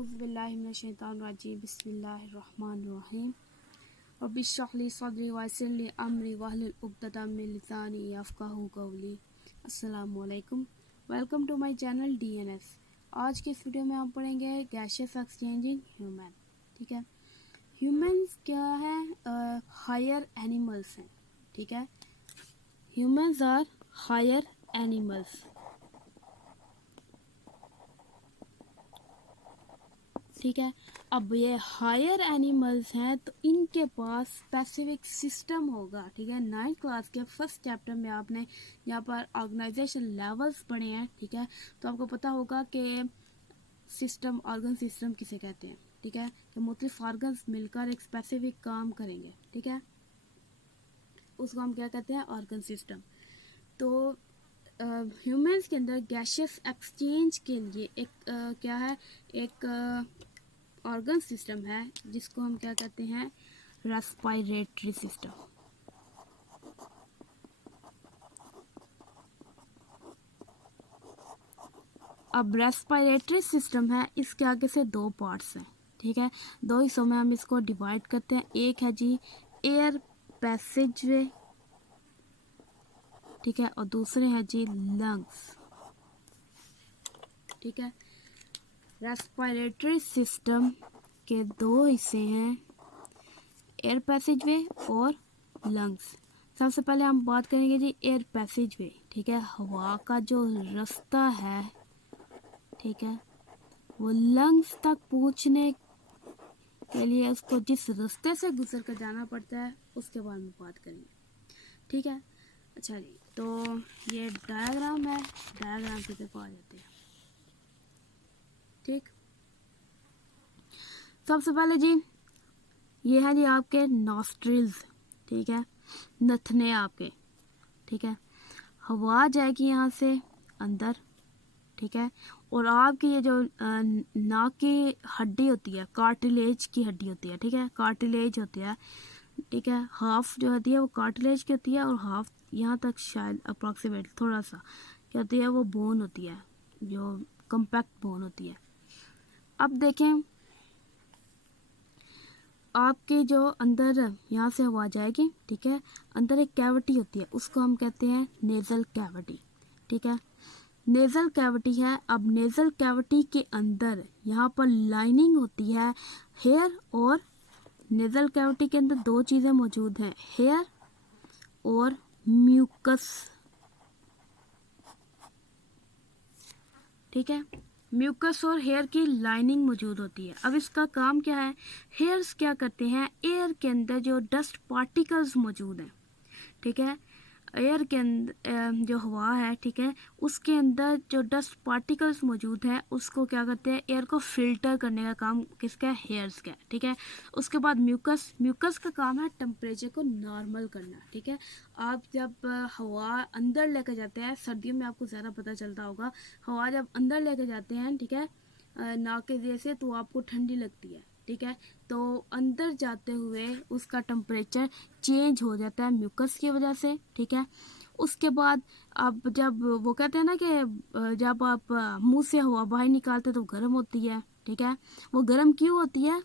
औज़ुबिल्लाहिमिनश्शैतानिर्रजीम बिस्मिल्लाहिर्रहमानिर्रहीम रब्बि इश्रह ली सदरी वयस्सिर ली अमरी वहलुल उक़दतम मिन लिसानी यफ़क़हू क़ौली। अस्सलामु अलैकुम, welcome to my channel DNS। आज के इस वीडियो में हम पढ़ेंगे गैसियस एक्सचेंजिंग ह्यूमन। ठीक है, ह्यूमंस क्या है? हायर एनिमल्स हैं। ठीक है, ह्यूमंस आर हायर एनिमल्स। ठीक है, अब ये हायर एनिमल्स हैं तो इनके पास स्पेसिफिक सिस्टम होगा। ठीक है, 9th क्लास के फर्स्ट चैप्टर में आपने यहाँ पर ऑर्गेनाइजेशन लेवल्स पढ़े हैं। ठीक है, तो आपको पता होगा कि सिस्टम, ऑर्गन सिस्टम किसे कहते हैं। ठीक है, कि मुख्तलिफ ऑर्गन्स मिलकर एक स्पेसिफिक काम करेंगे। ठीक है, उसको हम क्या कहते हैं? Organ system. तो ह्यूमंस के अंदर गैसियस एक्सचेंज के लिए एक क्या है, एक ऑर्गन सिस्टम है जिसको हम क्या कहते हैं? Respiratory system. अब रेस्पिरेटरी सिस्टम है, इसके आगे से दो पार्ट्स हैं। ठीक है, दो हिस्सों में हम इसको डिवाइड करते हैं। एक है जी एयर पैसेजवे, ठीक है, और दूसरे है जी लंग्स। ठीक है, रेस्पिरेटरी सिस्टम के दो हिस्से हैं, एयर पैसेजवे और लंग्स। सबसे पहले हम बात करेंगे जी एयर पैसेजवे। ठीक है, हवा का जो रास्ता है, ठीक है, वो लंग्स तक पहुंचने के लिए उसको जिस रास्ते से गुजर कर जाना पड़ता है उसके बारे में बात करेंगे। ठीक है, अच्छा जी, तो ये डायग्राम है, डायग्राम की तरफ आ जाते हैं। ठीक, सबसे पहले जी ये है जी आपके नॉस्ट्रिल्स। ठीक है, नथने आपके। ठीक है, हवा जाएगी यहाँ से अंदर। ठीक है, और आपकी ये जो नाक की हड्डी होती है, कार्टिलेज की हड्डी होती है। ठीक है, कार्टिलेज होती है। ठीक है, हाफ जो होती है वो कार्टिलेज की होती है और हाफ यहाँ तक शायद अप्रॉक्सीमेट थोड़ा सा क्या होती है, वो बोन होती है, जो कम्पैक्ट बोन होती है। अब देखें, आपके जो अंदर यहाँ से हवा जाएगी, ठीक है, अंदर एक कैविटी होती है, उसको हम कहते हैं नेज़ल कैविटी। ठीक है, नेज़ल कैविटी है। अब नेज़ल कैविटी के अंदर यहाँ पर लाइनिंग होती है हेयर, और नेज़ल कैविटी के अंदर दो चीज़ें मौजूद हैं, हेयर और म्यूकस। ठीक है, म्यूकस और हेयर की लाइनिंग मौजूद होती है। अब इसका काम क्या है? हेयर्स क्या करते हैं? एयर के अंदर जो डस्ट पार्टिकल्स मौजूद हैं, ठीक है, एयर के अंदर जो हवा है, ठीक है, उसके अंदर जो डस्ट पार्टिकल्स मौजूद है उसको क्या करते हैं? एयर को फिल्टर करने का काम किसका है? हेयर्स का। ठीक है, उसके बाद म्यूकस, म्यूकस का काम है टेम्परेचर को नॉर्मल करना। ठीक है, आप जब हवा अंदर लेकर जाते हैं, सर्दियों में आपको ज़्यादा पता चलता होगा, हवा जब अंदर लेकर जाते हैं, ठीक है, नाक के जैसे, तो आपको ठंडी लगती है। ठीक है, तो अंदर जाते हुए उसका टेम्परेचर चेंज हो जाता है म्यूकस की वजह से। ठीक है, उसके बाद अब जब वो कहते हैं ना कि जब आप मुंह से हवा बाहर निकालते तो गर्म होती है। ठीक है, वो गर्म क्यों होती है?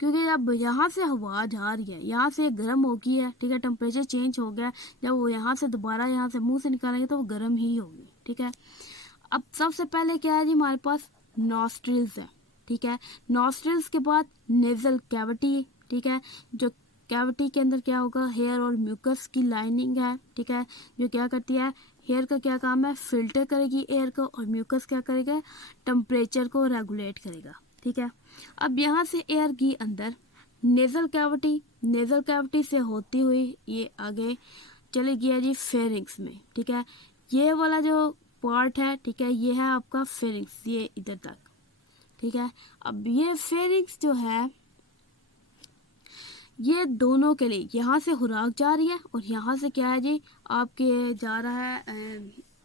क्योंकि जब यहाँ से हवा जा रही है, यहाँ से गर्म हो गई है, ठीक है, टेम्परेचर चेंज हो गया, जब वो यहाँ से दोबारा यहाँ से मुंह से निकालेंगे तो वो गर्म ही होगी। ठीक है, अब सबसे पहले क्या है जी, हमारे पास नॉस्ट्रिल्स है। ठीक है, नॉस्ट्रिल्स के बाद नेजल कैविटी। ठीक है, जो कैविटी के अंदर क्या होगा? हेयर और म्यूकस की लाइनिंग है। ठीक है, जो क्या करती है? हेयर का क्या काम है? फिल्टर करेगी एयर को, और म्यूकस क्या करेगा? टेम्परेचर को रेगुलेट करेगा। ठीक है, अब यहाँ से एयर की अंदर नेजल कैविटी, नेजल कैविटी से होती हुई ये आगे चली गया जी फेरिंग्स में। ठीक है, ये वाला जो पार्ट है, ठीक है, ये है आपका फेरिंग्स, ये इधर तक। ठीक है, अब ये फेरिंग्स जो है, ये दोनों के लिए यहाँ से खुराक जा रही है और यहाँ से क्या है जी, आपके जा रहा है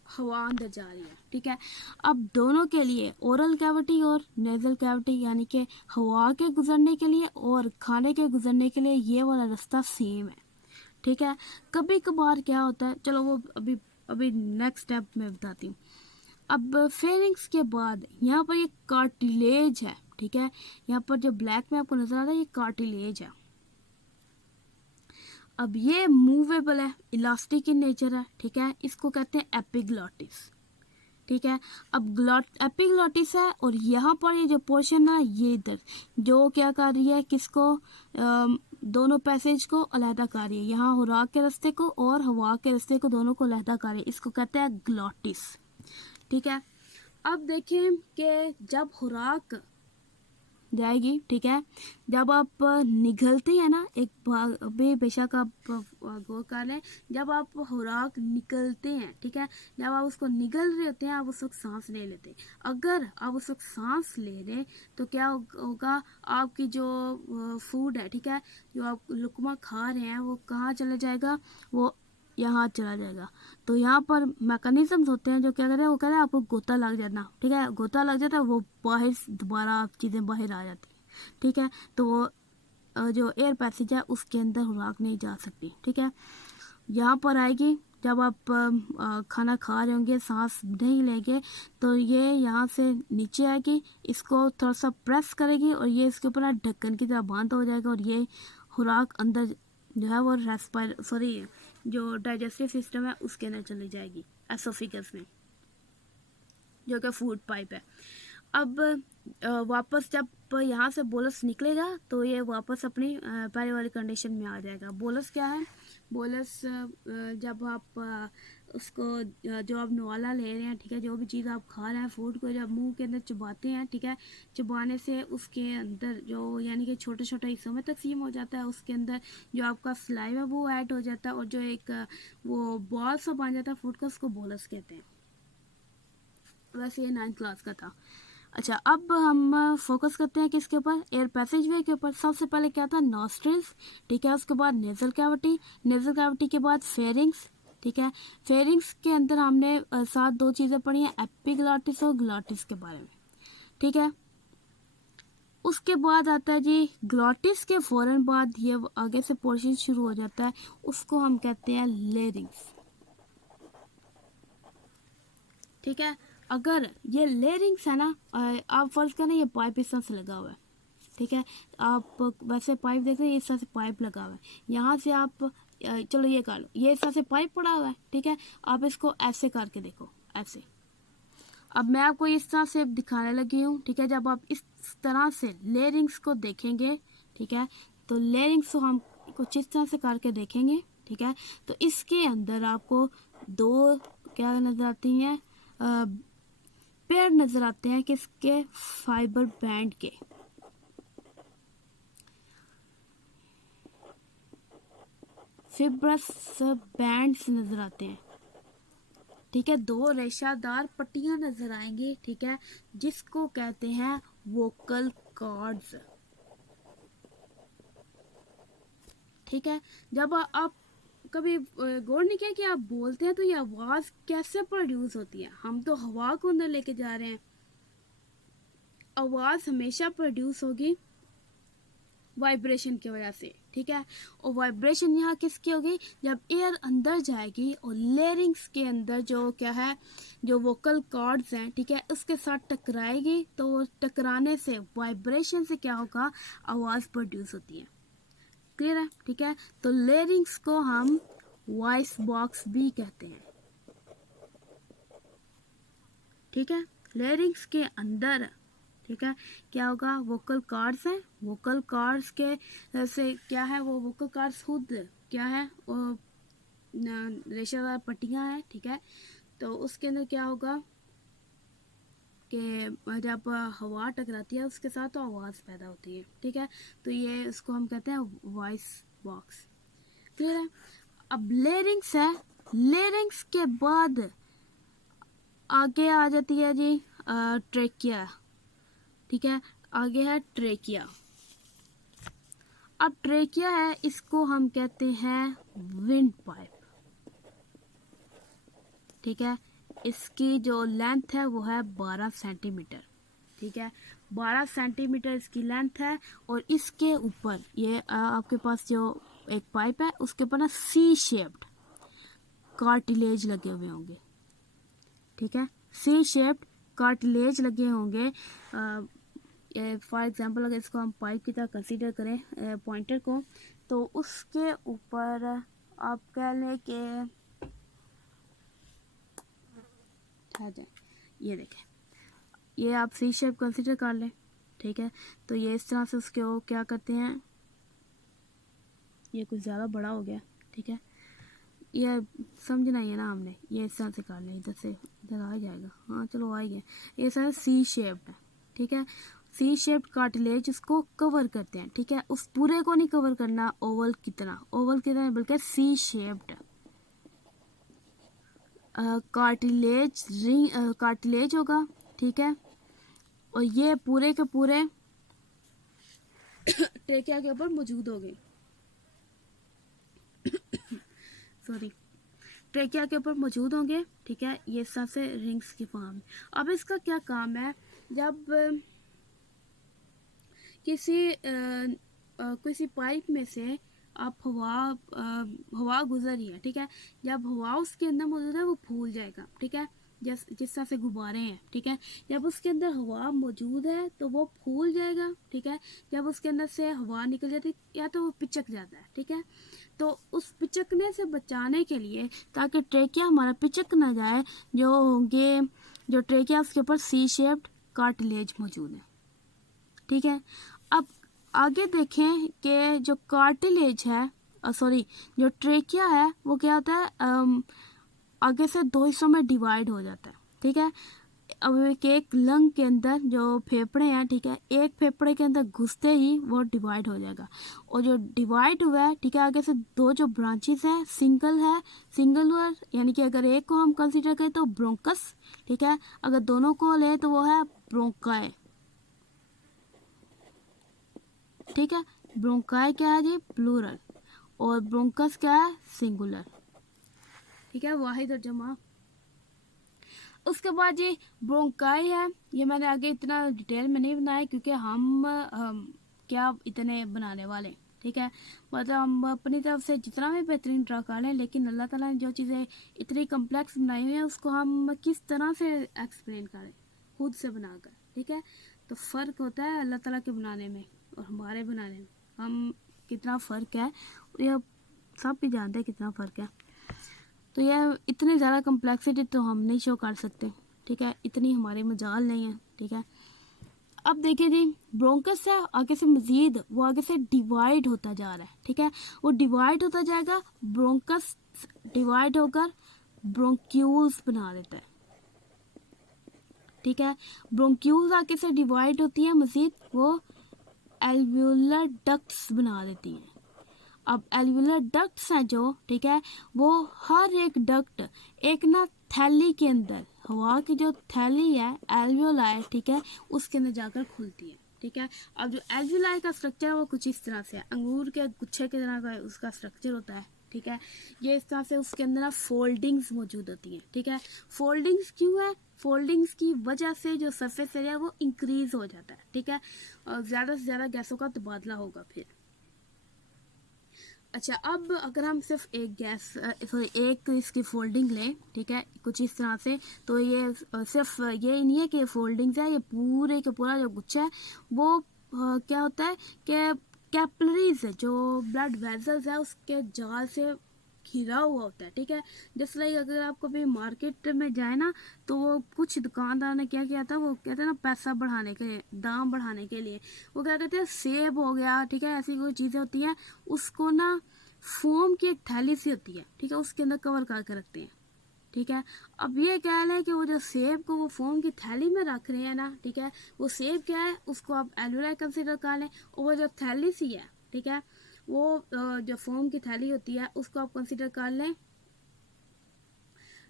हवा अंदर जा रही है। ठीक है, अब दोनों के लिए ओरल कैविटी और नेजल कैविटी, यानी कि हवा के गुजरने के लिए और खाने के गुजरने के लिए ये वाला रास्ता सेम है। ठीक है, कभी कभार क्या होता है, चलो वो अभी अभी नेक्स्ट स्टेप में बताती हूँ। अब फेरिंग्स के बाद यहाँ पर ये कार्टिलेज है, ठीक है। यहाँ पर जो ब्लैक में आपको नजर आ रहा है ये कार्टिलेज है। अब ये मूवेबल है, इलास्टिक इन नेचर है, ठीक है। इसको कहते हैं एपिग्लॉटिस, ठीक है। अब एपिग्लॉटिस है और यहाँ पर ये जो पोर्शन है ये इधर जो क्या कर रही है, किसको दोनों पैसेज को अलहदा कर रही है, यहाँ खुराक के रास्ते को और हवा के रास्ते को, दोनों को अलहदा कर रही है। इसको कहते हैं ग्लॉटिस, ठीक है। अब देखें कि जब खुराक जाएगी, ठीक है, जब आप निगलते हैं ना, एक बेशक आप गौर कर लें, जब आप खुराक निकलते हैं, ठीक है, जब आप उसको निगल रहे होते हैं आप उस वक्त सांस नहीं लेते। अगर आप उस वक्त सांस ले रहे तो क्या होगा, आपकी जो फूड है, ठीक है, जो आप लुकमा खा रहे हैं वो कहाँ चला जाएगा, वो यहाँ चला जाएगा। तो यहाँ पर मैकेनिज्म्स होते हैं जो क्या करें, वो करें आपको गोता लग जाना, ठीक है, गोता लग जाता है, वो बाहर दोबारा चीज़ें बाहर आ जाती हैं, ठीक है। तो वो जो एयर पैसेज है उसके अंदर खुराक नहीं जा सकती, ठीक है। यहाँ पर आएगी जब आप खाना खा रहे होंगे, सांस नहीं लेंगे तो ये यहाँ से नीचे आएगी, इसको थोड़ा सा प्रेस करेगी और ये इसके ऊपर ढक्कन की तरह बंद हो जाएगा और ये खुराक अंदर जो है वो जो डाइजेस्टिव सिस्टम है उसके अंदर चली जाएगी, एसोफेगस में, जो कि फूड पाइप है। अब वापस जब यहाँ से बोलस निकलेगा तो ये वापस अपनी पहले वाली कंडीशन में आ जाएगा। बोलस क्या है, बोलस जब आप उसको जो आप नवाला ले रहे हैं, ठीक है, जो भी चीज़ आप खा रहे हैं, फूड को जब मुंह के अंदर चबाते हैं, ठीक है, चबाने से उसके अंदर जो यानी कि छोटे छोटे हिस्सों में तकसीम हो जाता है, उसके अंदर जो आपका स्लाइव है वो ऐड हो जाता है और जो एक वो बॉल सा बन जाता है फूड का, उसको बोलस कहते हैं। वैसे ये 9th क्लास का था। अच्छा, अब हम फोकस करते हैं किसके ऊपर, एयर पैसेजवे के ऊपर। सबसे पहले क्या था, नॉस्ट्रिल्स, ठीक है, उसके बाद नेजल कैविटी, नेजल कैविटी के बाद फेरिंग्स, ठीक है। फेरिंग्स के अंदर हमने साथ दो चीज़ें पढ़ी हैं, एपिग्लॉटिस और ग्लॉटिस के बारे में, ठीक है। उसके बाद आता है जी ग्लॉटिस के फौरन बाद ये आगे से पोर्शन शुरू हो जाता है, उसको हम कहते हैं लेरिंग्स, ठीक है। अगर ये लेरिंग्स है ना, आप फर्ज करें ये पाइप इस तरह से लगा हुआ है, ठीक है, आप वैसे पाइप देख रहे हैं, इस तरह से पाइप लगा हुआ है, यहाँ से आप चलो ये कर लो, ये इस तरह से पाइप पड़ा हुआ है, ठीक है, आप इसको ऐसे करके देखो, ऐसे। अब मैं आपको इस तरह से दिखाने लगी हूँ, ठीक है। जब आप इस तरह से लेयरिंग्स को देखेंगे, ठीक है, तो लेयरिंग्स को हम कुछ इस तरह से करके देखेंगे, ठीक है। तो इसके अंदर आपको दो क्या नजर आती हैं, पेड़ नजर आते हैं, किसके, फाइबर बैंड के, फिब्रस बैंड्स नजर आते हैं, ठीक है, दो रेशादार पट्टियां नजर आएंगी, ठीक है, जिसको कहते हैं वोकल कॉर्ड्स, ठीक है। जब आप कभी गौर नहीं किया कि आप बोलते हैं तो ये आवाज कैसे प्रोड्यूस होती है, हम तो हवा को अंदर लेके जा रहे हैं, आवाज हमेशा प्रोड्यूस होगी वाइब्रेशन की वजह से, ठीक है। और वाइब्रेशन यहाँ किसकी होगी, जब एयर अंदर जाएगी और लेरिंग्स के अंदर जो क्या है, जो वोकल कॉर्ड्स हैं, ठीक है, उसके साथ टकराएगी, तो टकराने से वाइब्रेशन से क्या होगा, आवाज़ प्रोड्यूस होती है। क्लियर है, ठीक है। तो लेरिंग्स को हम वॉइस बॉक्स भी कहते हैं, ठीक है। लेरिंग्स के अंदर, ठीक है, क्या होगा, वोकल कॉर्ड्स हैं, वोकल कॉर्ड्स के से क्या है, वो वोकल कॉर्ड्स खुद क्या है, वो रेशेदार पट्टियां हैं, ठीक है। तो उसके अंदर क्या होगा कि जब हवा टकराती है उसके साथ तो आवाज़ पैदा होती है, ठीक है। तो ये उसको हम कहते हैं वॉइस बॉक्स। क्लियर है। अब लेरिंग्स है, लेरिंग्स के बाद आगे आ जाती है जी ट्रेकिया, ठीक है, आगे है ट्रेकिया। अब ट्रेकिया है, इसको हम कहते हैं विंड पाइप, ठीक है। इसकी जो लेंथ है वो है 12 सेंटीमीटर, ठीक है, 12 सेंटीमीटर इसकी लेंथ है। और इसके ऊपर ये आपके पास जो एक पाइप है उसके ऊपर ना सी शेप्ड कार्टिलेज लगे हुए होंगे, ठीक है, सी शेप्ड कार्टिलेज लगे होंगे। फॉर एग्जांपल अगर इसको हम पाइप की तरह कंसीडर करें पॉइंटर को, तो उसके ऊपर आप कह लें कि ये देखें, ये आप सी शेप कंसीडर कर लें, ठीक है। तो ये इस तरह से उसके वो क्या करते हैं, ये कुछ ज़्यादा बड़ा हो गया, ठीक है, ये समझना ही है ना हमने, ये इस तरह से कर लें, इधर से इधर आ जाएगा, हाँ चलो आ गया। ये सारा सी शेप्ड है, ठीक है। सी शेप्ड कार्टिलेज उसको कवर करते हैं, ठीक है। उस पूरे को नहीं कवर करना ओवल की तरह, बल्कि सी शेप्ड कार्टिलेज होगा, ठीक है। और ये पूरे के पूरे ट्रेकिया के ऊपर मौजूद हो गए, सॉरी, ट्रेकिया के ऊपर मौजूद होंगे, ठीक है। ये इस तरह से रिंग्स की फॉर्म। अब इसका क्या काम है, जब किसी पाइप में से आप हवा गुजरी है, ठीक है, जब हवा उसके अंदर मौजूद है वो फूल जाएगा, ठीक है, जिस तरह से गुब्बारे हैं, ठीक है। जब उसके अंदर हवा मौजूद है तो वो फूल जाएगा, ठीक है। जब उसके अंदर से हवा निकल जाती है या तो वो पिचक जाता है, ठीक है। तो उस पिचकने से बचाने के लिए, ताकि ट्रेकिया हमारा पिचक ना जाए, जो होंगे जो ट्रेकिया उसके ऊपर सी शेप्ड कार्टिलेज मौजूद है, ठीक है। अब आगे देखें कि जो कार्टिलेज है, सॉरी, जो ट्रेकिया है वो क्या होता है, आगे से दो हिस्सों में डिवाइड हो जाता है, ठीक है। अब एक लंग के अंदर जो फेफड़े हैं, ठीक है, एक फेफड़े के अंदर घुसते ही वो डिवाइड हो जाएगा, और जो डिवाइड हुआ है, ठीक है, आगे से दो जो ब्रांचेस है सिंगुलर, यानी कि अगर एक को हम कंसीडर करें तो ब्रोंकस, ठीक है, अगर दोनों को ले तो वो है ब्रोंकाई, ठीक है। ब्रोंकाई क्या है जी, प्लूरल, और ब्रोंकस क्या है, सिंगुलर, ठीक है, वाहिद और जमा। उसके बाद ये ब्रोंकाई है, ये मैंने आगे इतना डिटेल में नहीं बनाया क्योंकि हम क्या इतने बनाने वाले, ठीक है। मतलब हम अपनी तरफ से जितना भी बेहतरीन ट्राई कर लें, लेकिन अल्लाह ताला ने जो चीज़ें इतनी कम्प्लेक्स बनाई हुई हैं उसको हम किस तरह से एक्सप्लेन करें खुद से बनाकर, ठीक है। तो फ़र्क होता है अल्लाह ताला के बनाने में और हमारे बनाने में, हम कितना फ़र्क है ये सब भी जानते हैं कितना फ़र्क है। तो यह इतनी ज़्यादा कम्प्लेक्सिटी तो हम नहीं शो कर सकते, ठीक है, इतनी हमारे मजाल नहीं है, ठीक है। अब देखिए जी, ब्रोंकस है आगे से मज़ीद वो आगे से डिवाइड होता जा रहा है, ठीक है, वो डिवाइड होता जाएगा, ब्रोंकस डिवाइड होकर ब्रोंक्यूल्स बना देता है, ठीक है। ब्रोंक्यूल्स आगे से डिवाइड होती है मज़ीद, वो एल्वियोलर डक्ट्स बना देती हैं। अब एल्वियोलर डक्ट्स हैं जो, ठीक है, वो हर एक डक्ट एक ना थैली के अंदर, हवा की जो थैली है एल्वियोलाई, ठीक है, उसके अंदर जाकर खुलती है, ठीक है। अब जो एल्वियोलाई का स्ट्रक्चर है वो कुछ इस तरह से है, अंगूर के गुच्छे की तरह का उसका स्ट्रक्चर होता है, ठीक है। ये इस तरह से उसके अंदर ना फोल्डिंग्स मौजूद होती हैं, ठीक है। फोल्डिंग्स क्यों है, फोल्डिंग्स की वजह से जो सरफेस एरिया वो इंक्रीज हो जाता है, ठीक है, और ज़्यादा से ज़्यादा गैसों का तबादला होगा फिर। अच्छा, अब अगर हम सिर्फ एक इसकी फोल्डिंग लें, ठीक है, कुछ इस तरह से, तो ये सिर्फ ये नहीं है कि फोल्डिंग्स है, ये पूरे का पूरा जो गुच्छा है वो क्या होता है कि कैपिलरीज है, जो ब्लड वेजल्स है उसके जाल से घिरा हुआ होता है, ठीक है। जैसे लाइक अगर आप कभी मार्केट में जाए ना, तो वो कुछ दुकानदार ने क्या किया था, वो कहते हैं ना पैसा बढ़ाने के लिए, दाम बढ़ाने के लिए, वो क्या कहते हैं, सेब हो गया, ठीक है, ऐसी कोई चीज़ें होती हैं, उसको ना फोम की एक थैली सी होती है, ठीक है, उसके अंदर कवर करके रखते हैं, ठीक है। अब ये कह लें कि वो जो सेब को वो फोम की थैली में रख रहे हैं ना, ठीक है, वो सेब क्या है उसको आप एल्वियोलाई कंसिडर कर लें, और वो जो थैली सी है, ठीक है, वो जो फोम की थैली होती है उसको आप कंसिडर कर लें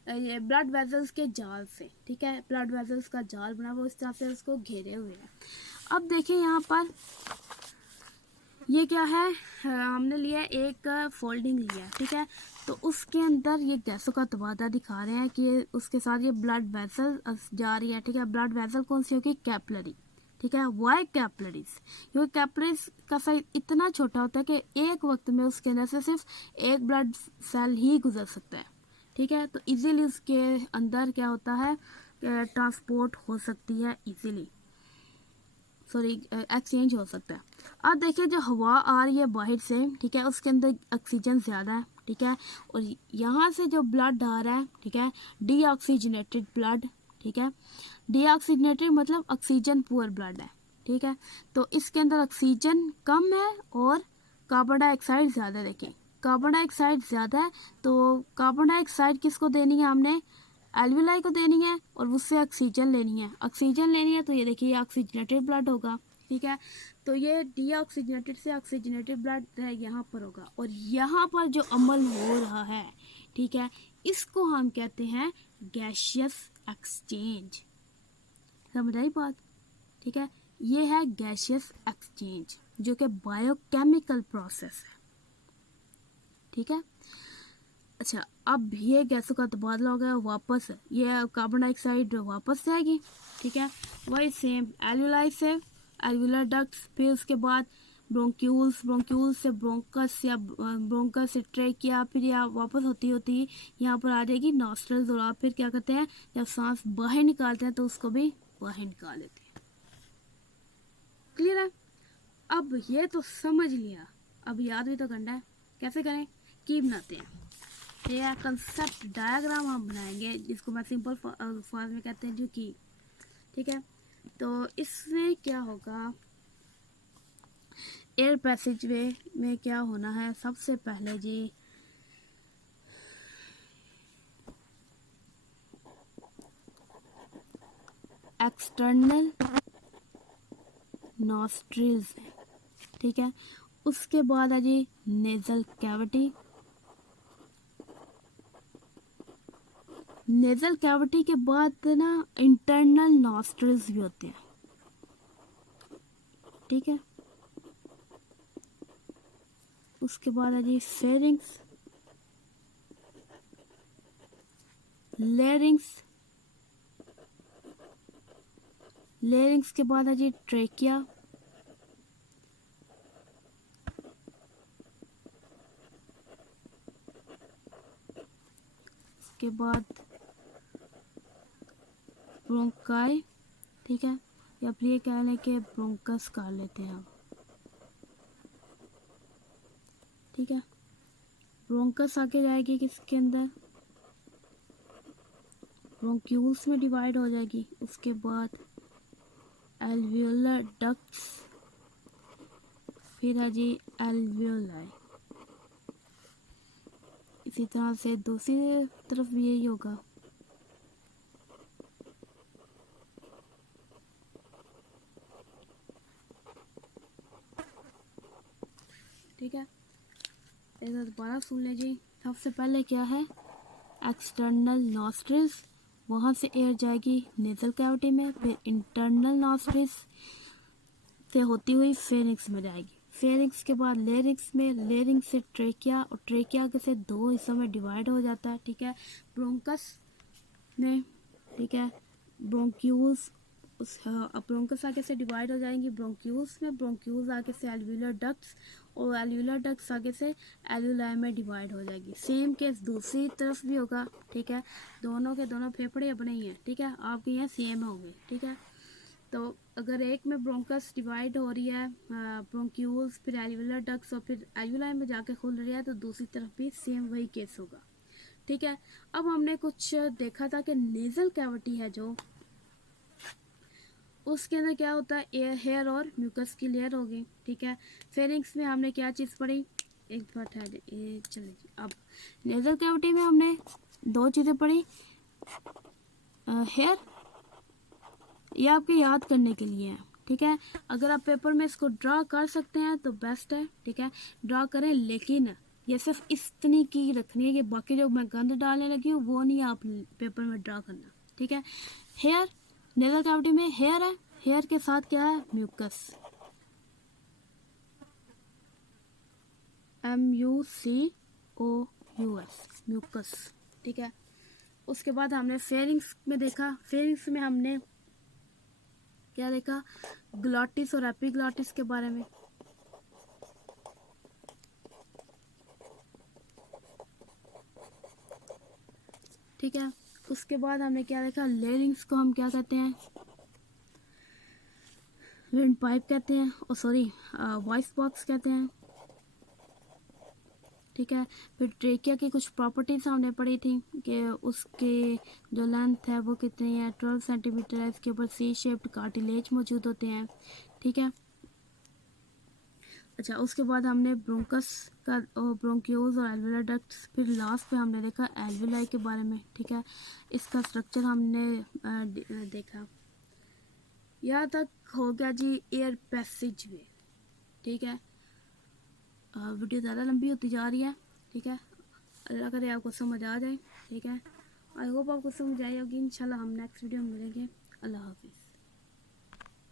ये ब्लड वेजल्स के जाल से, ठीक है, ब्लड वेजल्स का जाल बना वो इस तरह से उसको घेरे हुए है। अब देखिए यहाँ पर ये क्या है, हमने लिया एक फोल्डिंग लिया, ठीक है, तो उसके अंदर ये गैसों का तबादला दिखा रहे हैं कि उसके साथ ये ब्लड वेसल जा रही है, ठीक है। ब्लड वेसल कौन सी होगी, कैपिलरी, ठीक है, वाई कैपिलरीज, क्योंकि कैपिलरीज का साइज इतना छोटा होता है कि एक वक्त में उसके अंदर से सिर्फ एक ब्लड सेल ही गुजर सकता है, ठीक है। तो इजीली उसके अंदर क्या होता है ट्रांसपोर्ट हो सकती है इजीली, सॉरी एक्सचेंज हो सकता है। अब देखिए जो हवा आ रही है बाहर से, ठीक है, उसके अंदर ऑक्सीजन ज़्यादा है, ठीक है, और यहाँ से जो ब्लड आ रहा है, ठीक है, डीऑक्सीजनेटेड ब्लड, ठीक है, डीऑक्सीजनेटेड मतलब ऑक्सीजन पुअर ब्लड है, ठीक है, तो इसके अंदर ऑक्सीजन कम है और कार्बन डाइऑक्साइड ज़्यादा है। देखिए कार्बन डाइऑक्साइड ज़्यादा है, तो कार्बन डाइऑक्साइड किसको देनी है हमने, एल्विलाई को देनी है, और उससे ऑक्सीजन लेनी है, ऑक्सीजन लेनी है, तो ये देखिए ऑक्सीजनेटेड ब्लड होगा, ठीक है, तो ये डीऑक्सीजनेटेड से ऑक्सीजनेटेड ब्लड यहाँ पर होगा, और यहाँ पर जो अमल हो रहा है, ठीक है, इसको हम कहते हैं गैसियस एक्सचेंज। समझ आई बात, ठीक है, ये है गैसियस एक्सचेंज जो कि बायोकेमिकल प्रोसेस है, ठीक है। अच्छा, अब ये गैसों का तबादला हो गया, वापस ये कार्बन डाइऑक्साइड वापस जाएगी, ठीक है, वही सेम एल्विलाई से एल्वियुलर डक्ट्स, फिर उसके बाद ब्रोंक्यूल्स, ब्रोंक्यूल्स से ब्रोंकस या ब्रोंकस से ट्रेकिया, फिर या वापस होती होती यहाँ पर आ जाएगी नॉस्ट्रल्स, और आप फिर क्या करते हैं जब सांस बाहर निकालते हैं तो उसको भी बाहर निकाल लेते हैं। क्लियर है, अब ये तो समझ लिया, अब याद भी तो करना है, कैसे करें, की बनाते हैं, ये कंसेप्ट डायग्राम हम बनाएंगे जिसको मैं सिंपल फॉर्म में कहते हैं जो की, ठीक है, तो इसमें क्या होगा, एयर पैसेज वे में क्या होना है, सबसे पहले जी एक्सटर्नल नॉस्ट्रिल्स है, ठीक है, उसके बाद है जी नेजल कैविटी, नेजल कैविटी के बाद ना इंटरनल नॉस्ट्रिल्स भी होते हैं, ठीक है, उसके बाद है जी फेरिंग्स, लेरिंग्स, लेरिंग्स के बाद है जी ट्रेकिया, उसके बाद ब्रोंकाई, ठीक है, या फिर ये कह लें कि ब्रोंकस कर लेते हैं हम, ठीक है, ब्रोंकस आगे जाएगी किसके अंदर, ब्रोंक्यूल्स में डिवाइड हो जाएगी, उसके बाद एल्वियोलर डक्ट्स, फिर है जी एल्वियोलाई, इसी तरह से दूसरी तरफ भी यही होगा, ठीक है, इधर दोबारा सुन लीजिए, सबसे पहले क्या है एक्सटर्नल नॉस्ट्रिल्स, वहाँ से एयर जाएगी नेजल कैविटी में, फिर इंटरनल नॉस्ट्रिल्स से होती हुई फेरिंग्स में जाएगी, फेरिंग्स के बाद लेरिंग्स में, लेरिंग्स से ट्रेकिया, और ट्रेकिया के से दो हिस्सों में डिवाइड हो जाता है, ठीक है, ब्रोंकस में, ठीक है, ब्रोंक्यूल्स, उस ब्रोंकस आगे से डिवाइड हो जाएंगी ब्रोंक्यूल्स में, ब्रोंक्यूल्स आगे से एल्वियुलर डक्ट्स, और एल्वियुलर डक्ट्स आगे से एल्वियोलाई में डिवाइड हो जाएगी। सेम केस दूसरी तरफ भी होगा, ठीक है, दोनों के दोनों फेफड़े अपने ही हैं, ठीक है, आपके यहाँ सेम होंगे, ठीक है, तो अगर एक में ब्रोंकस डिवाइड हो रही है ब्रोंक्यूल्स, फिर एल्वियुलर डक्ट्स, और फिर एल्वियोलाई में जाके खुल रही है, तो दूसरी तरफ भी सेम वही केस होगा, ठीक है। अब हमने कुछ देखा था कि नेजल कैविटी है जो, उसके अंदर क्या होता है एयर, हेयर और म्यूकस की लेयर होगी, ठीक है, फेरिंग्स में हमने क्या चीज़ पढ़ी, एक बार ठहरे चले जी, अब नेजल कैविटी में हमने दो चीज़ें पढ़ी, हेयर, ये आपके याद करने के लिए है, ठीक है, अगर आप पेपर में इसको ड्रा कर सकते हैं तो बेस्ट है, ठीक है, ड्रा करें, लेकिन ये सिर्फ इतनी की रखनी है कि बाकी जो मैं गंद डालने लगी हूँ वो नहीं आप पेपर में ड्रा करना, ठीक है। हेयर, नेजल कैविटी में हेयर है, हेयर के साथ क्या है म्यूकस, MUCOUS, म्यूकस, ठीक है। उसके बाद हमने फेरिंग्स में देखा, फेरिंग्स में हमने क्या देखा, ग्लॉटिस और एपिग्लॉटिस के बारे में, ठीक है, उसके बाद हमने क्या देखा, लेरिंग्स को हम क्या कहते हैं, विंड पाइप कहते हैं, और सॉरी वॉइस बॉक्स कहते हैं। ठीक है, फिर ट्रेकिया की कुछ प्रॉपर्टीज हमने पढ़ी थी कि उसके जो लेंथ है वो कितनी है, 12 सेंटीमीटर है। इसके ऊपर सी शेप्ड कार्टिलेज मौजूद होते हैं। ठीक है, अच्छा उसके बाद हमने ब्रोंकस का ब्रोंक्यूल्स और एल्वेलर डक्ट्स, फिर लास्ट पे हमने देखा एल्वेलाई के बारे में। ठीक है, इसका स्ट्रक्चर हमने देखा। यहाँ तक हो गया जी एयर पैसेज वे। ठीक है, वीडियो ज़्यादा लंबी होती जा रही है। ठीक है, अल्लाह करे आपको समझ आ जाए। ठीक है, आई होप आपको समझ आई होगी। इंशाल्लाह हम नेक्स्ट वीडियो में मिलेंगे। अल्लाह हाफिज़।